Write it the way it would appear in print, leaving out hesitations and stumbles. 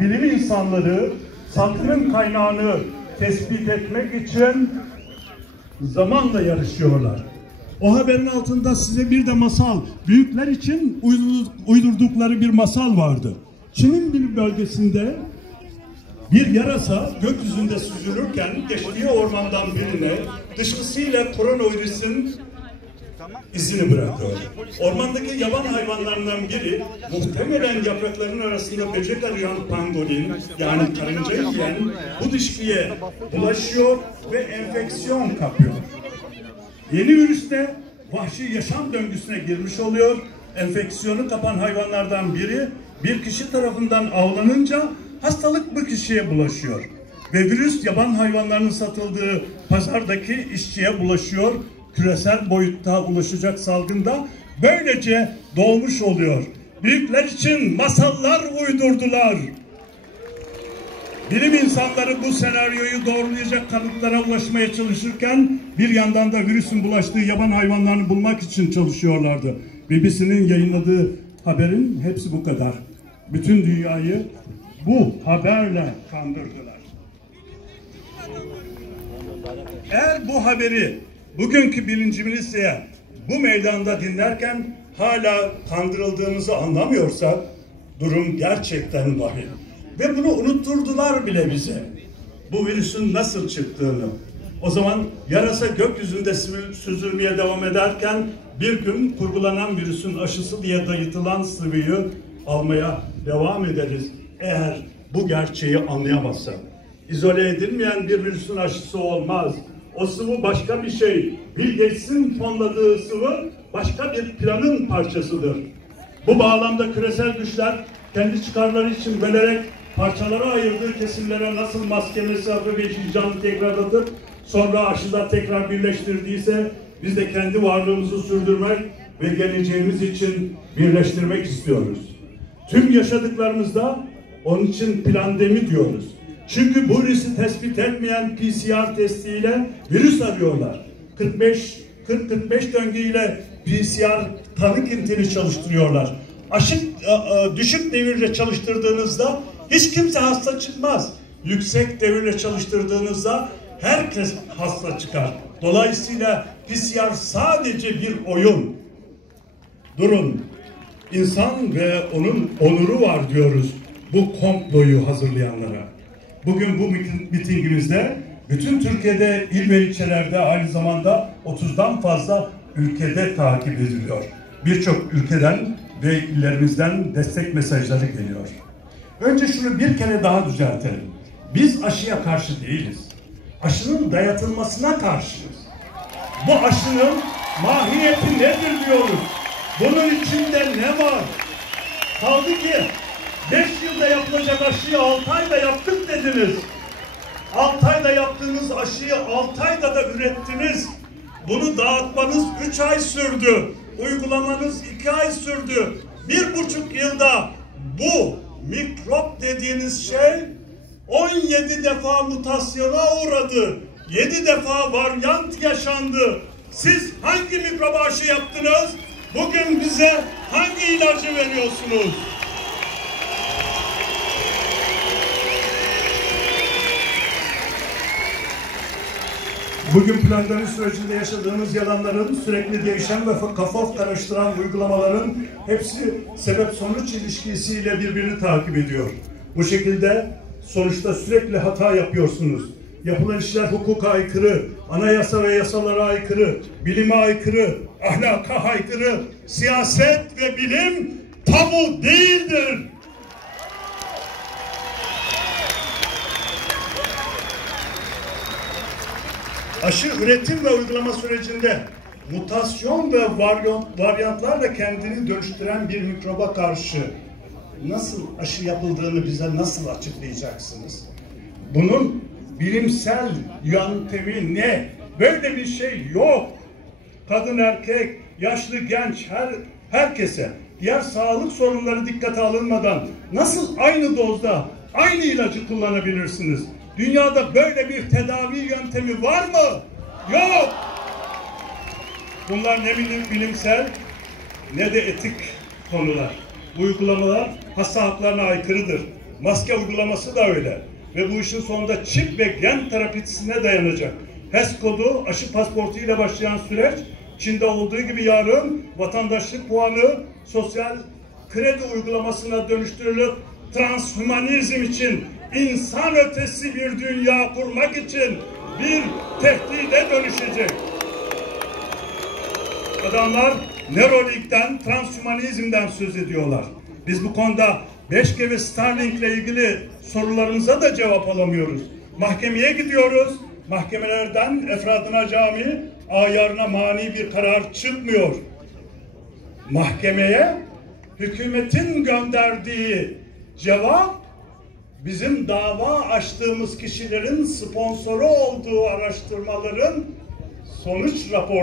Bilim insanları salgının kaynağını tespit etmek için zamanla yarışıyorlar. O haberin altında size bir de masal, büyükler için uydurdukları bir masal vardı. Çin'in bir bölgesinde bir yarasa gökyüzünde süzülürken geçtiği ormandan birine dışkısıyla koronavirüsün izini bırakıyor. Ormandaki yaban hayvanlarından biri muhtemelen yaprakların arasında böcek arayan pangolin, yani karınca yiyen bu dışkıya bulaşıyor ve enfeksiyon kapıyor. Yeni virüs de vahşi yaşam döngüsüne girmiş oluyor. Enfeksiyonu kapan hayvanlardan biri bir kişi tarafından avlanınca hastalık bu kişiye bulaşıyor. Ve virüs yaban hayvanlarının satıldığı pazardaki işçiye bulaşıyor. Küresel boyutta ulaşacak salgında böylece doğmuş oluyor. Büyükler için masallar uydurdular. Bilim insanları bu senaryoyu doğrulayacak kanıtlara ulaşmaya çalışırken bir yandan da virüsün bulaştığı yaban hayvanlarını bulmak için çalışıyorlardı. BBC'nin yayınladığı haberin hepsi bu kadar. Bütün dünyayı bu haberle kandırdılar. Eğer bu haberi bugünkü bilincimizle bu meydanda dinlerken hala kandırıldığımızı anlamıyorsak durum gerçekten vahim. Ve bunu unutturdular bile bize. Bu virüsün nasıl çıktığını. O zaman yarasa gökyüzünde süzülmeye devam ederken bir gün kurgulanan virüsün aşısı diye dayıtılan sıvıyı almaya devam ederiz. Eğer bu gerçeği anlayamazsak. İzole edilmeyen bir virüsün aşısı olmaz. O sıvı başka bir şey. Bill Gates'in fonladığı sıvı başka bir planın parçasıdır. Bu bağlamda küresel güçler kendi çıkarları için bölerek parçalara ayırdığı kesimlere nasıl maske, mesafe ve hijyanı tekrarlatıp sonra aşıda tekrar birleştirdiyse biz de kendi varlığımızı sürdürmek ve geleceğimiz için birleştirmek istiyoruz. Tüm yaşadıklarımızda onun için plandemi diyoruz. Çünkü bu virüsü tespit etmeyen PCR testiyle virüs arıyorlar. 40-45 döngüyle PCR tanı kintini çalıştırıyorlar. Düşük devirle çalıştırdığınızda hiç kimse hasta çıkmaz. Yüksek devirle çalıştırdığınızda herkes hasta çıkar. Dolayısıyla PCR sadece bir oyun. Durun. İnsan ve onun onuru var diyoruz bu komployu hazırlayanlara. Bugün bu mitingimizde bütün Türkiye'de il ve ilçelerde aynı zamanda 30'dan fazla ülkede takip ediliyor. Birçok ülkeden ve illerimizden destek mesajları geliyor. Önce şunu bir kere daha düzeltelim. Biz aşıya karşı değiliz. Aşının dayatılmasına karşıyız. Bu aşının mahiyeti nedir diyoruz. Bunun içinde ne var? Kaldı ki 5 yılda yapılacak aşıyı 6 ayda yaptık dediniz. 6 ayda yaptığınız aşıyı 6 ayda da ürettiniz. Bunu dağıtmanız 3 ay sürdü. Uygulamanız 2 ay sürdü. 1,5 yılda bu mikrop dediğiniz şey 17 defa mutasyona uğradı. 7 defa varyant yaşandı. Siz hangi mikroba aşı yaptınız? Bugün bize hangi ilacı veriyorsunuz? Bugün pandemi sürecinde yaşadığımız yalanların, sürekli değişen ve kafa karıştıran uygulamaların hepsi sebep-sonuç ilişkisiyle birbirini takip ediyor. Bu şekilde sonuçta sürekli hata yapıyorsunuz. Yapılan işler hukuka aykırı, anayasa ve yasalara aykırı, bilime aykırı, ahlaka aykırı, siyaset ve bilim tabu değildir. Aşı üretim ve uygulama sürecinde mutasyon ve varyantlarla kendini dönüştüren bir mikroba karşı nasıl aşı yapıldığını bize nasıl açıklayacaksınız? Bunun bilimsel yöntemi ne? Böyle bir şey yok. Kadın, erkek, yaşlı, genç, herkese diğer sağlık sorunları dikkate alınmadan nasıl aynı dozda aynı ilacı kullanabilirsiniz? Dünyada böyle bir tedavi yöntemi var mı? Yok. Bunlar ne bilimsel ne de etik konular. Bu uygulamalar hasta haklarına aykırıdır. Maske uygulaması da öyle. Ve bu işin sonunda çip ve gen terapisine dayanacak. HES kodu, aşı pasportu ile başlayan süreç, Çin'de olduğu gibi yarın vatandaşlık puanı sosyal kredi uygulamasına dönüştürülüp transhümanizm için, insan ötesi bir dünya kurmak için bir tehdide dönüşecek. Adamlar Neuralik'ten, transhümanizmden söz ediyorlar. Biz bu konuda 5G ve Starlink ile ilgili sorularımıza da cevap alamıyoruz. Mahkemeye gidiyoruz. Mahkemelerden efradına cami, ayarına mani bir karar çıkmıyor. Mahkemeye hükümetin gönderdiği cevap, bizim dava açtığımız kişilerin sponsoru olduğu araştırmaların sonuç raporları.